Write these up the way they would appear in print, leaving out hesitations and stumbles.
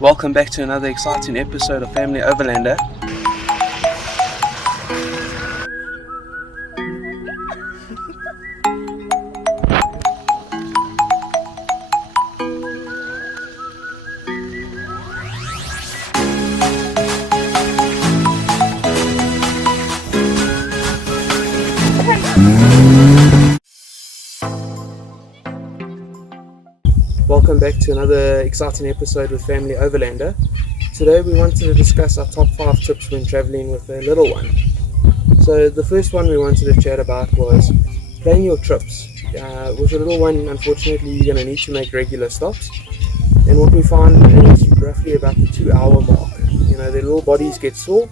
Welcome back to another exciting episode of Family Overlander. Welcome back to another exciting episode with Family Overlander. Today we wanted to discuss our top 5 tips when traveling with a little one. So the first one we wanted to chat about was plan your trips. With a little one, unfortunately, you're going to need to make regular stops. And what we found is roughly about the 2-hour mark. Their little bodies get sore,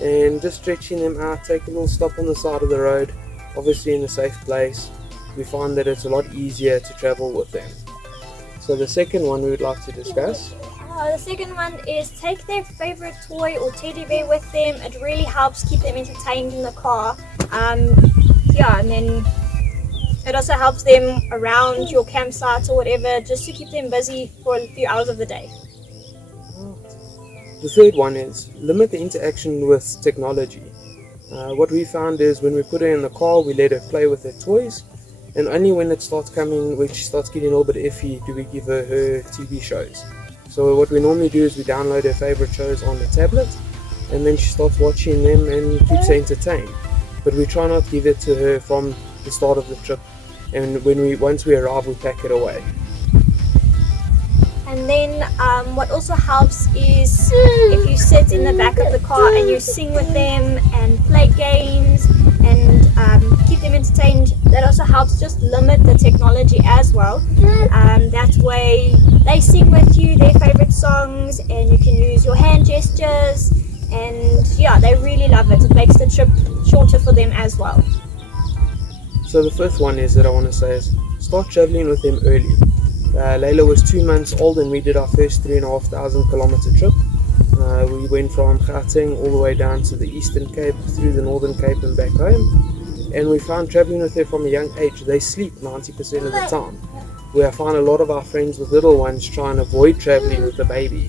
and just stretching them out, take a little stop on the side of the road, obviously in a safe place. We find that it's a lot easier to travel with them. So the second one we would like to discuss. The second one is take their favorite toy or teddy bear with them. It really helps keep them entertained in the car. And then it also helps them around your campsite or whatever, just to keep them busy for a few hours of the day. The third one is limit the interaction with technology. What we found is when we put her in the car, we let her play with her toys. And only when it starts coming, when she starts getting a little bit iffy, do we give her TV shows. So what we normally do is we download her favorite shows on the tablet, and then she starts watching them and keeps her entertained. But we try not to give it to her from the start of the trip, and once we arrive, we pack it away. And then what also helps is if you sit in the back of the car and you sing with them and play games and keep them entertained. That also helps just limit the technology as well. That way they sing with you their favorite songs, and you can use your hand gestures, and they really love it. It makes the trip shorter for them as well. So the fifth one is that I want to say is start traveling with them early. Layla was 2 months old and we did our first 3,500 kilometer trip. We went from Gauteng all the way down to the Eastern Cape, through the Northern Cape and back home. And we found traveling with her from a young age, they sleep 90% of the time. We find a lot of our friends with little ones try and avoid traveling with the baby.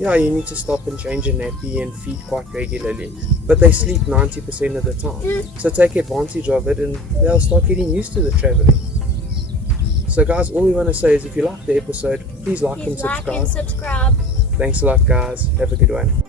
You need to stop and change a nappy and feed quite regularly. But they sleep 90% of the time. So take advantage of it and they'll start getting used to the traveling. So guys, all we want to say is if you like the episode, please like and subscribe. Like and subscribe. Thanks a lot guys. Have a good one.